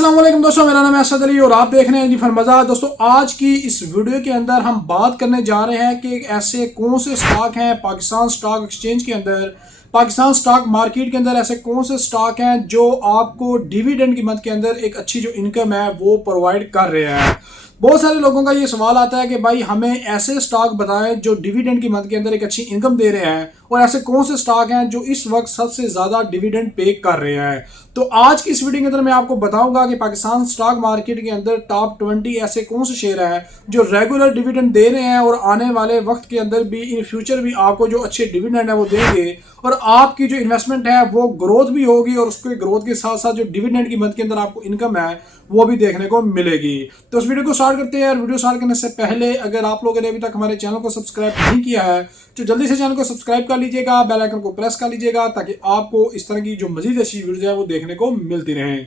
अस्सलाम वालेकुम दोस्तों, मेरा नाम है असद अली और आप देख रहे हैं जी फरमजा। दोस्तों, आज की इस वीडियो के अंदर हम बात करने जा रहे हैं कि ऐसे कौन से स्टॉक हैं पाकिस्तान स्टॉक एक्सचेंज के अंदर, पाकिस्तान स्टॉक मार्केट के अंदर ऐसे कौन से स्टॉक हैं जो आपको डिविडेंड की मद के अंदर एक अच्छी जो इनकम है वो प्रोवाइड कर रहे हैं। बहुत सारे लोगों का ये सवाल आता है कि भाई हमें ऐसे स्टॉक बताएं जो डिविडेंड की मद के अंदर एक अच्छी इनकम दे रहे हैं, और ऐसे कौन से स्टॉक हैं जो इस वक्त सबसे ज़्यादा डिविडेंड पे कर रहे हैं। तो आज की इस वीडियो के अंदर मैं आपको बताऊंगा कि पाकिस्तान स्टॉक मार्केट के अंदर टॉप 20 ऐसे कौन से शेयर हैं जो रेगुलर डिविडेंड दे रहे हैं और आने वाले वक्त के अंदर भी, इन फ्यूचर भी आपको जो अच्छे डिविडेंड है वो देंगे, और आपकी जो इन्वेस्टमेंट है वो ग्रोथ भी होगी और उसके ग्रोथ के साथ साथ जो डिविडेंड की मद के अंदर आपको इनकम है वो भी देखने को मिलेगी। तो इस वीडियो को स्टार्ट करते हैं। वीडियो स्टार्ट करने से पहले अगर आप लोगों ने अभी तक हमारे चैनल को सब्सक्राइब नहीं किया है तो जल्दी से चैनल को सब्सक्राइब कर लीजिएगा, बेल आइकन को प्रेस कर लीजिएगा ताकि आपको इस तरह की जो मजीद अच्छी वीडियो है वो देखने को मिलती रहे।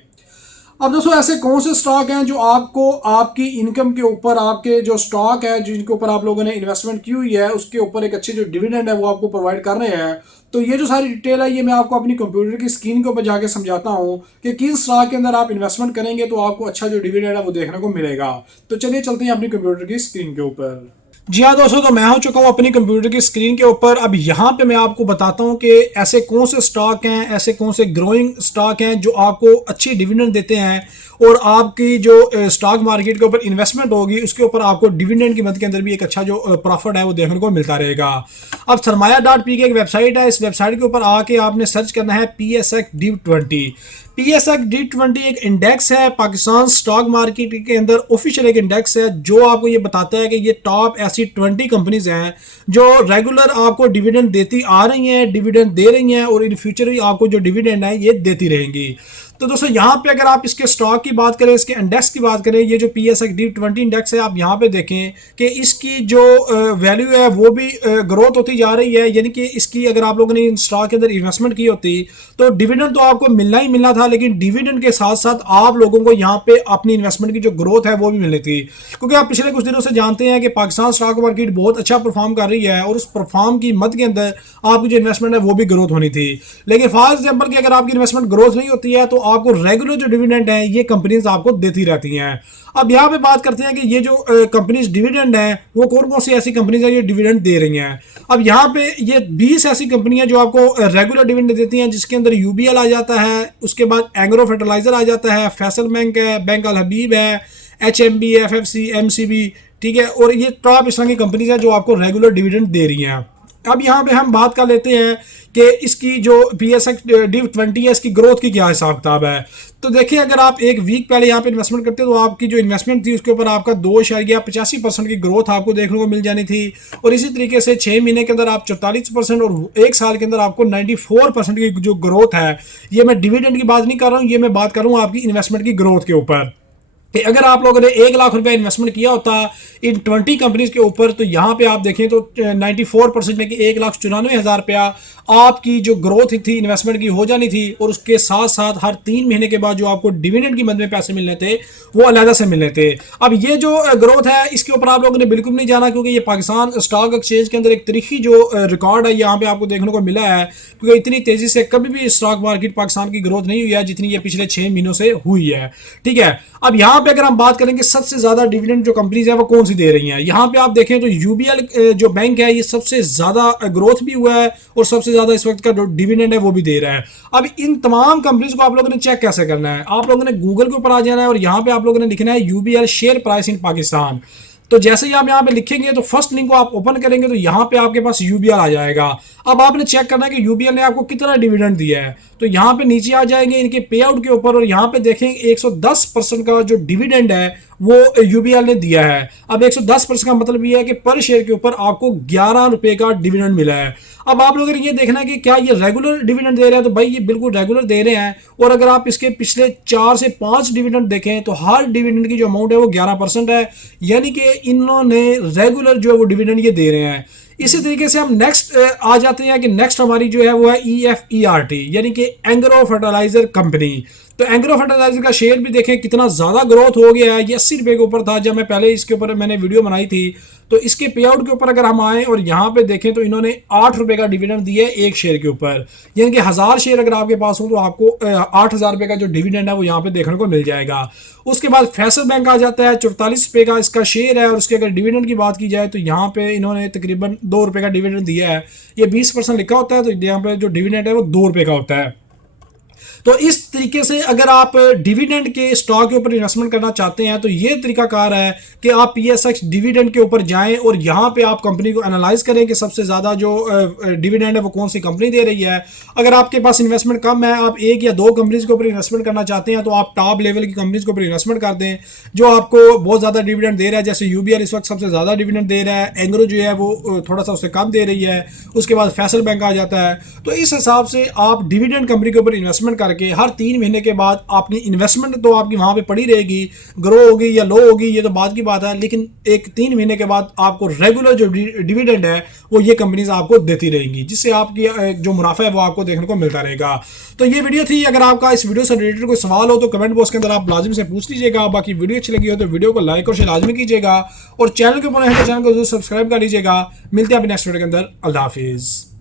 अब दोस्तों, ऐसे कौन से स्टॉक हैं जो आपको आपकी इनकम के ऊपर, आपके जो स्टॉक है जिनके ऊपर आप लोगों ने इन्वेस्टमेंट की हुई है उसके ऊपर एक अच्छे जो डिविडेंड है वो आपको प्रोवाइड कर रहे हैं। तो ये जो सारी डिटेल है ये मैं आपको अपनी कंप्यूटर की स्क्रीन के ऊपर जाके समझाता हूँ कि किस स्टॉक के अंदर आप इन्वेस्टमेंट करेंगे तो आपको अच्छा जो डिविडेंड है वो देखने को मिलेगा। तो चलिए चलते हैं अपनी कंप्यूटर की स्क्रीन के ऊपर। जी हाँ दोस्तों, तो मैं हो चुका हूँ अपनी कंप्यूटर की स्क्रीन के ऊपर। अब यहाँ पे मैं आपको बताता हूँ कि ऐसे कौन से स्टॉक हैं, ऐसे कौन से ग्रोइंग स्टॉक हैं जो आपको अच्छी डिविडेंड देते हैं और आपकी जो स्टॉक मार्केट के ऊपर इन्वेस्टमेंट होगी उसके ऊपर आपको डिविडेंड की मद के अंदर भी एक अच्छा जो प्रॉफिट है वो देखने को मिलता रहेगा। अब सरमाया.पी की एक वेबसाइट है, इस वेबसाइट के ऊपर आके आपने सर्च करना है PSX D20। PSX D20 एक इंडेक्स है पाकिस्तान स्टॉक मार्केट के अंदर, ऑफिशियल एक इंडेक्स है जो आपको ये बताता है कि ये टॉप ऐसी 20 कंपनीज हैं जो रेगुलर आपको डिविडेंड देती आ रही हैं, डिविडेंड दे रही हैं और इन फ्यूचर भी आपको जो डिविडेंड है ये देती रहेंगी। तो दोस्तों, यहाँ पे अगर आप इसके स्टॉक की बात करें, इसके इंडेक्स की बात करें, ये जो PSX D20 इंडेक्स है आप यहाँ पे देखें कि इसकी जो वैल्यू है वो भी ग्रोथ होती जा रही है। यानी कि इसकी अगर आप लोगों ने इन स्टॉक के अंदर इन्वेस्टमेंट की होती तो डिविडेंड तो आपको मिलना ही मिलना था, लेकिन डिविडेंड के साथ साथ आप लोगों को यहाँ पे अपनी इन्वेस्टमेंट की जो ग्रोथ है वो भी मिलनी थी। क्योंकि आप पिछले कुछ दिनों से जानते हैं कि पाकिस्तान स्टॉक मार्केट बहुत अच्छा परफॉर्म कर रही है और उस परफॉर्म की मद के अंदर आपकी जो इन्वेस्टमेंट है वो भी ग्रोथ होनी थी। लेकिन फॉर एग्जाम्पल कि अगर आपकी इन्वेस्टमेंट ग्रोथ नहीं होती है तो आपको रेगुलर जो डिविडेंड है ये कंपनीज आपको देती रहती हैं। अब यहाँ पे बात करते हैं कि ये जो कंपनीज डिविडेंड है वो कौन कौन सी ऐसी कंपनीज है ये डिविडेंड दे रही हैं। अब यहाँ पे ये 20 ऐसी कंपनियां जो आपको रेगुलर डिविडेंड देती हैं, जिसके अंदर UBL आ जाता है, उसके बाद एंग्रो फर्टिलाइजर आ जाता है, फैसल बैंक है, बैंक अल हबीब है, HMB, FFC, MCB, ठीक है, और ये टॉप इस तरह की कंपनीज है जो आपको रेगुलर डिविडेंड दे रही हैं। अब यहाँ पे हम बात कर लेते हैं कि इसकी जो PSX D20 है इसकी ग्रोथ की क्या हिसाब किताब है। तो देखिए, अगर आप एक वीक पहले यहाँ पे इन्वेस्टमेंट करते तो आपकी जो इन्वेस्टमेंट थी उसके ऊपर आपका 2.85% की ग्रोथ आपको देखने को मिल जानी थी, और इसी तरीके से 6 महीने के अंदर आप 44% और एक साल के अंदर आपको 94% की जो ग्रोथ है, ये मैं डिविडेंड की बात नहीं कर रहा हूँ, ये मैं बात कर रहा हूँ आपकी इन्वेस्टमेंट की ग्रोथ के ऊपर। कि अगर आप लोगों ने 1 लाख रुपया इन्वेस्टमेंट किया होता इन 20 कंपनीज के ऊपर तो यहाँ पे आप देखें तो 94% में कि 1,94,000 रुपया आपकी जो ग्रोथ थी इन्वेस्टमेंट की हो जानी थी, और उसके साथ साथ हर 3 महीने के बाद जो आपको डिविडेंड की मद में पैसे मिलने थे वो अलहदा से मिलने थे। अब ये जो ग्रोथ है इसके ऊपर आप लोगों ने बिल्कुल नहीं जाना, क्योंकि ये पाकिस्तान स्टॉक एक्सचेंज के अंदर एक तरीकी जो रिकॉर्ड है यहाँ पे आपको देखने को मिला है, क्योंकि इतनी तेजी से कभी भी स्टॉक मार्केट पाकिस्तान की ग्रोथ नहीं हुई है जितनी ये पिछले 6 महीनों से हुई है। ठीक है, अब यहाँ पे अगर हम बात करेंगे सबसे ज्यादा डिविडेंड जो कंपनीज है वो कौन सी दे रही हैं, यहाँ पे आप देखें तो UBL जो बैंक है ये सबसे ज्यादा ग्रोथ भी हुआ है और सबसे ज्यादा इस वक्त का जो डिविडेंड है वो भी दे रहा है। अब इन तमाम कंपनीज को आप लोगों ने चेक कैसे करना है, आप लोगों ने गूगल के ऊपर आ जाना है और यहाँ पे आप लोगों ने लिखना है UBL share price in Pakistan. तो जैसे ही आप यहाँ पे लिखेंगे तो फर्स्ट लिंक को आप ओपन करेंगे तो यहाँ पे आपके पास UBL आ जाएगा। अब आपने चेक करना है कि UBL ने आपको कितना डिविडेंड दिया है, तो यहाँ पे नीचे आ जाएंगे इनके पे आउट के ऊपर और यहाँ पे देखेंगे 110% का जो डिविडेंड है वो UBL ने दिया है। अब 110% का मतलब ये है कि पर शेयर के ऊपर आपको 11 रुपए का डिविडेंड मिला है। अब आप लोगों ने ये देखना है कि क्या ये रेगुलर डिविडेंड दे रहे हैं, तो भाई ये बिल्कुल रेगुलर दे रहे हैं, और अगर आप इसके पिछले 4 से 5 डिविडेंड देखें तो हर डिविडेंड की जो अमाउंट है वो 11% है, यानी कि इन्होंने रेगुलर जो है वो डिविडेंड ये दे रहे हैं। इसी तरीके से हम नेक्स्ट आ जाते हैं कि नेक्स्ट हमारी जो है वो है EFERT यानी कि एंग्रो फर्टिलाइजर कंपनी। तो एग्रो फर्टिलाइजर का शेयर भी देखें कितना ज़्यादा ग्रोथ हो गया है। ये 80 रुपये के ऊपर था जब मैं पहले इसके ऊपर मैंने वीडियो बनाई थी। तो इसके पे आउट के ऊपर अगर हम आए और यहाँ पे देखें तो इन्होंने 8 रुपये का डिविडेंड दिया है एक शेयर के ऊपर, यानी कि 1000 शेयर अगर आपके पास हो तो आपको 8000 रुपये का जो डिविडेंड है वो यहाँ पे देखने को मिल जाएगा। उसके बाद फैसल बैंक आ जाता है, 44 रुपये का इसका शेयर है और उसके अगर डिविडेंड की बात की जाए तो यहाँ पे इन्होंने तकरीबन 2 रुपये का डिविडेंड दिया है। ये 20% लिखा होता है, तो यहाँ पे जो डिविडेंड है वो 2 रुपये का होता है। तो इस तरीके से अगर आप डिविडेंड के स्टॉक के ऊपर इन्वेस्टमेंट करना चाहते हैं तो ये तरीकाकार है कि आप पीएसएक्स डिविडेंड के ऊपर जाएं और यहाँ पे आप कंपनी को एनालाइज करें कि सबसे ज़्यादा जो डिविडेंड है वो कौन सी कंपनी दे रही है। अगर आपके पास इन्वेस्टमेंट कम है, आप एक या दो कंपनीज के ऊपर इन्वेस्टमेंट करना चाहते हैं, तो आप टॉप लेवल की कंपनीज के ऊपर इन्वेस्टमेंट कर दें जो आपको बहुत ज़्यादा डिविडेंड दे रहा है। जैसे यूबीआर इस वक्त सबसे ज़्यादा डिविडेंड दे रहा है, एंग्रो जो है वो थोड़ा सा उससे कम दे रही है, उसके बाद फैसल बैंक आ जाता है। तो इस हिसाब से आप डिविडेंड कंपनी के ऊपर इन्वेस्टमेंट करके हर 3 महीने के बाद अपनी इन्वेस्टमेंट तो आपकी वहां पे पड़ी रहेगी, ग्रो होगी या लो होगी ये तो बाद की बात है, लेकिन एक 3 महीने के बाद आपको रेगुलर जो डिविडेंड है वो ये कंपनीज आपको देती रहेंगी, जिससे आपकी जो मुनाफा है वो आपको देखने को मिलता रहेगा। तो ये वीडियो थी। अगर आपका इस वीडियो से रिलेटेड कोई सवाल हो तो कमेंट बॉक्स के अंदर आप लाजिम से पूछ लीजिएगा। बाकी वीडियो अच्छी लगी हो तो वीडियो को लाइक और शेयर लाजमी कीजिएगा और चैनल के ऊपर चैनल को जरूर सब्सक्राइब कर लीजिएगा। मिलते हैं अपने नेक्स्ट वीडियो के अंदर। अल्लाह हाफिज़।